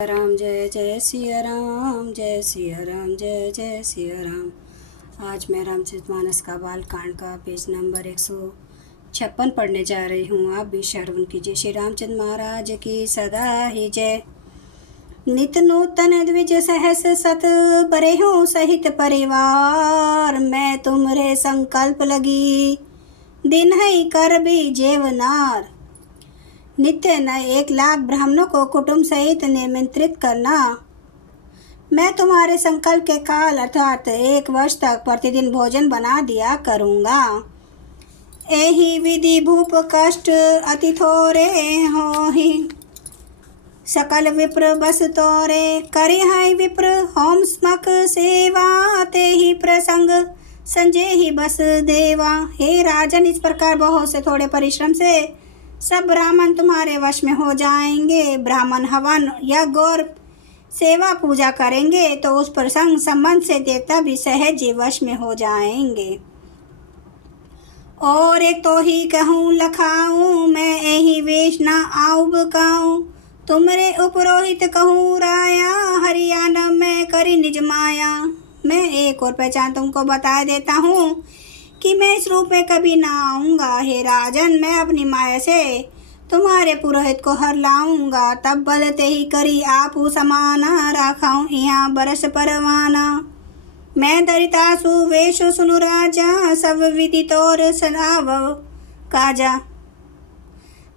राम जय जय सिया राम, जय सिया राम, जय जय सिया राम। आज मैं रामचरितमानस का बालकांड का पेज नंबर 156 पढ़ने जा रही हूँ। आप भी श्रवण कीजिए। श्री रामचंद्र महाराज की सदा ही जय। नित नूतन द्विज सहस सत बरे हूँ सहित परिवार, मैं तुमरे संकल्प लगी दिन है कर भी जेवनार। नित्य न 1,00,000 ब्राह्मणों को कुटुंब सहित निमंत्रित करना। मैं तुम्हारे संकल्प के काल अर्थात 1 वर्ष तक प्रतिदिन भोजन बना दिया करूँगा। एहि विधि भूप कष्ट अति थोरे हो ही, सकल विप्र बस तोरे करि है विप्र होम स्मक सेवा, ते ही प्रसंग संजय ही बस देवा। हे राजन, इस प्रकार बहुत से थोड़े परिश्रम से सब ब्राह्मण तुम्हारे वश में हो जाएंगे। ब्राह्मण हवन या गौर सेवा पूजा करेंगे तो उस प्रसंग संबंध से देवता भी सहज ही वश में हो जाएंगे। और एक तो ही कहूँ लखाऊँ, मैं यही वेश ना आऊँ बकाऊँ, तुमरे उपरोहित कहूँ राया, हरियाणा में करी निज माया। मैं एक और पहचान तुमको बता देता हूँ कि मैं इस रूप में कभी ना आऊँगा। हे राजन, मैं अपनी माया से तुम्हारे पुरोहित को हर लाऊंगा, तब बलते ही करी आप समाना, राखाऊँ यहाँ बरस परवाना। मैं दरितासु वेश सुनु राजा, सब विधि तोर सदाव काजा।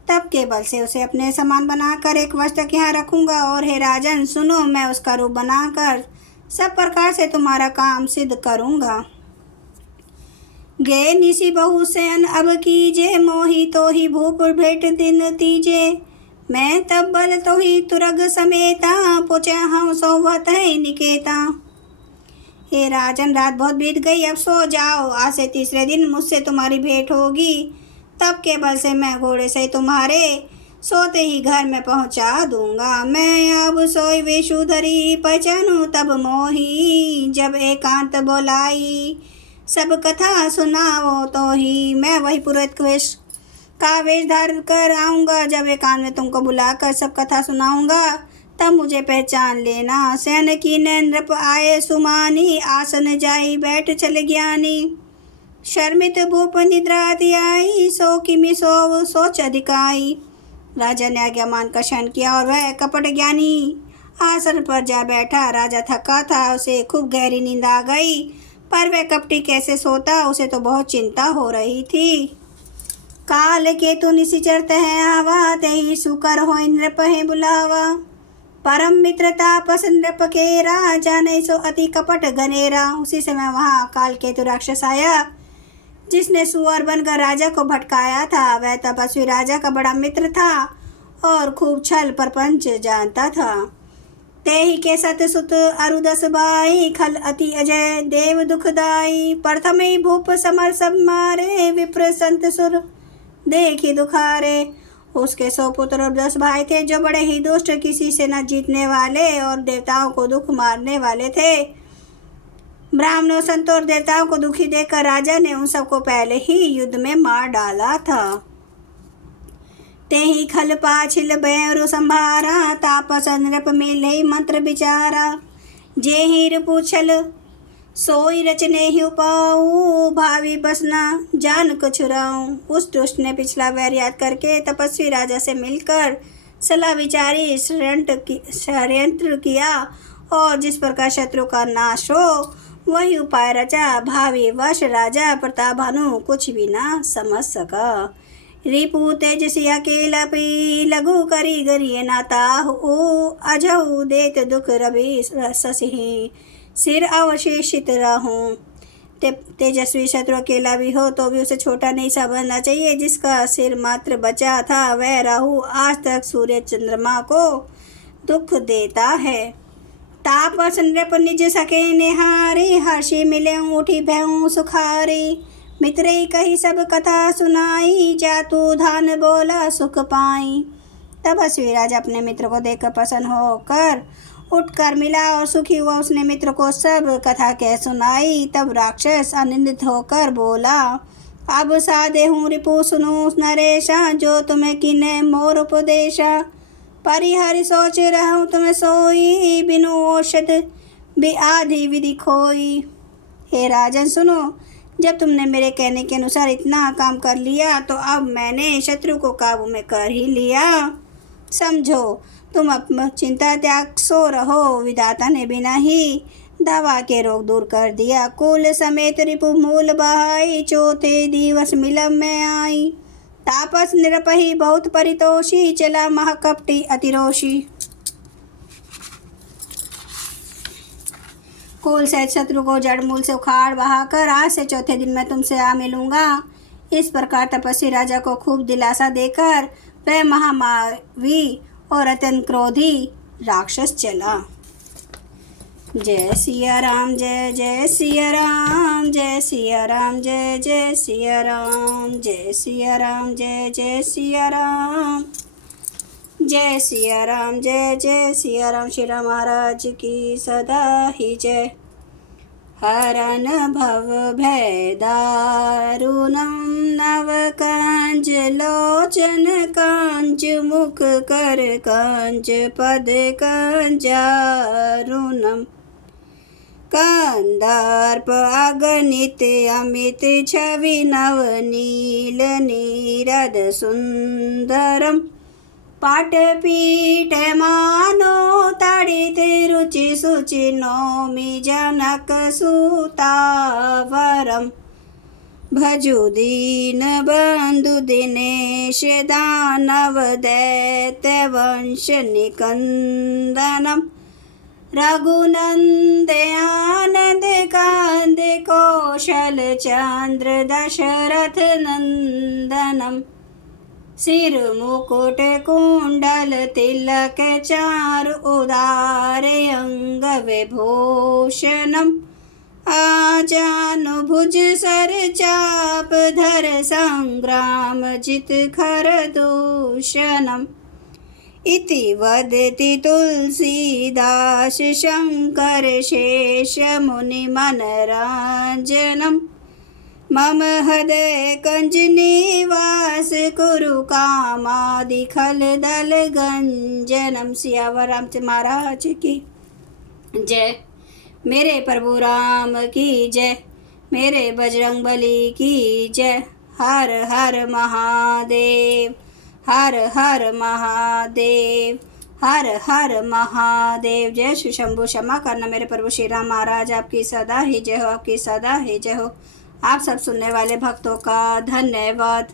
तब के बल से उसे अपने समान बनाकर 1 वर्ष तक यहाँ रखूंगा। और हे राजन सुनो, मैं उसका रूप बनाकर सब प्रकार से तुम्हारा काम सिद्ध करूंगा। गे निसी बहु सैन अब कीजे, मोही तो ही भूप भेंट दिन तीजे। मैं तब बल तो ही तुरग समेता, पूछा हम सोवत है निकेता। हे राजन, रात बहुत बीत गई, अब सो जाओ। आज से 3रे दिन मुझसे तुम्हारी भेंट होगी। तब के बल से मैं घोड़े से तुम्हारे सोते ही घर में पहुंचा दूंगा। मैं अब सोई वेशुधरी, पहचानू तब मोही, जब एकांत बोलाई सब कथा सुनाओ तो ही। मैं वही पुरोहित वेश का वेश धार कर आऊँगा। जब एकांत में तुमको बुलाकर सब कथा सुनाऊंगा तब मुझे पहचान लेना। सैन की नृप आए सुमानी, आसन जाई बैठ चले ज्ञानी। शर्मित भूप निद्रा आई, सो किमि सोव सोच अधिकाई। राजा ने आज्ञा मानकर शयन किया और वह कपट ज्ञानी आसन पर जा बैठा। राजा थका था, उसे खूब गहरी नींद आ गई, पर वह कपटी कैसे सोता उसे तो बहुत चिंता हो रही थी। काल केतु निशिचर तह आवा, तेहि सुकर होय नृप है बुलावा। परम मित्रता पस नृप केरा, जाने सो अति कपट गनेरा। उसी समय वहाँ काल केतु राक्षस आया, जिसने सुअर बनकर राजा को भटकाया था। वह तपस्वी राजा का बड़ा मित्र था और खूब छल प्रपंच जानता था। तेहि के सत सुत अरुदस बाई, खल अति अजय देव दुखदाई। प्रथमे भूप समर सब मारे, विप्र संत सुर देखी दुखारे। उसके 100 पुत्र और 10 भाई थे, जो बड़े ही दुष्ट, किसी से न जीतने वाले और देवताओं को दुख मारने वाले थे। ब्राह्मणों, संतों और देवताओं को दुखी देखकर राजा ने उन सबको पहले ही युद्ध में मार डाला था। तेहि खल पाछिल बैरु संभारा, तापस नृप मिले मंत्र विचारा। जे ही पूछल सोई रचने ही उपाऊ, भावी बसना जान को छुराऊं। उस दुष्ट ने पिछला वैर याद करके तपस्वी राजा से मिलकर सलाह विचारी, षड्यंत्र किया और जिस प्रकार शत्रु का नाश हो वही उपाय रचा। भावी वश राजा प्रतापभानु कुछ भी ना समझ सका। रिपु तेजसी अकेला पी, लघु करी गरिए नाता हो। अजहु देत दुख रवि ससिही, सिर अवशेषित रहूं। तेजस्वी शत्रु अकेला भी हो तो भी उसे छोटा नहीं समझना चाहिए। जिसका सिर मात्र बचा था वह राहु आज तक सूर्य चंद्रमा को दुख देता है। तापस नृप निज सके निहारी, हर्षि मिले उठी भयऊ सुखारी। मित्रे कही सब कथा सुनाई, जातु धान बोला सुख पाई। तपस्वी राजा अपने मित्र को देखकर प्रसन्न होकर उठकर मिला और सुखी हुआ उसने मित्र को सब कथा कह सुनाई। तब राक्षस आनंदित होकर बोला, अब साधे हूँ रिपु सुनो नरेशा, जो तुम्हें किने मोर उपदेशा। परिहरि सोच रहूं तुम सोई, बिनु औषध भी आधी विधि खोई। हे राजन सुनो, जब तुमने मेरे कहने के अनुसार इतना काम कर लिया तो अब मैंने शत्रु को काबू में कर ही लिया। समझो, तुम अब चिंता त्याग सो रहो। विधाता ने बिना ही दवा के रोग दूर कर दिया। कुल समेत रिपु मूल बहाई, चौथे दिवस मिलब में आई। तापस निरपही बहुत परितोषी, चला महाकपटी अतिरोषी। कुल सहित शत्रु को जड़ मूल से उखाड़ बहाकर आज से चौथे दिन मैं तुमसे आ मिलूंगा। इस प्रकार तपस्वी राजा को खूब दिलासा देकर वह महामावी और अत्यंत क्रोधी राक्षस चला। जय सिया राम, जय जय सिया राम, जय सिया राम, जय जय सिया राम, जय सिया राम, जय जय सिया राम, जय सिया राम, जय जय सिया राम। श्री राम महाराज की सदा ही जय। हरन भव भय दारुणं, नव कंज लोचन कंज, मुख कर कंज पद कंजारुणम। कंदर्प अगणित अमित छवि, नव नील नीरद सुंदरम। पाटपीठ मानो तड़ित रुचि सुचि, नौमि जनक सुतावरम। भजु दीन बंधु दिनेश, दानव दैत्य वंश निकंदनम। रघुनंद आनंद कांद, कौशल चंद्र दशरथ नंदनम। सिर मुकुट कुंडल तिलक, चारु उदार अंग विभूषणम। आजानु भुज सर चाप, धर संग्राम जित खर दूषणम। इति वदति तुलसीदास, शंकर शेष मुनि मनरांजनम। मम हृदय कंज निवास, कुरु कामादि खल दल गंजनम। सियावर रामचंद्र महाराज की जय। मेरे प्रभु राम की जय। मेरे बजरंग बली की जय। हर हर महादेव, हर हर महादेव, हर हर महादेव। जय श्री शंभु। क्षमा करना मेरे प्रभु श्री राम महाराज, आपकी सदा ही जय हो, आपकी सदा ही जय हो। आप सब सुनने वाले भक्तों का धन्यवाद।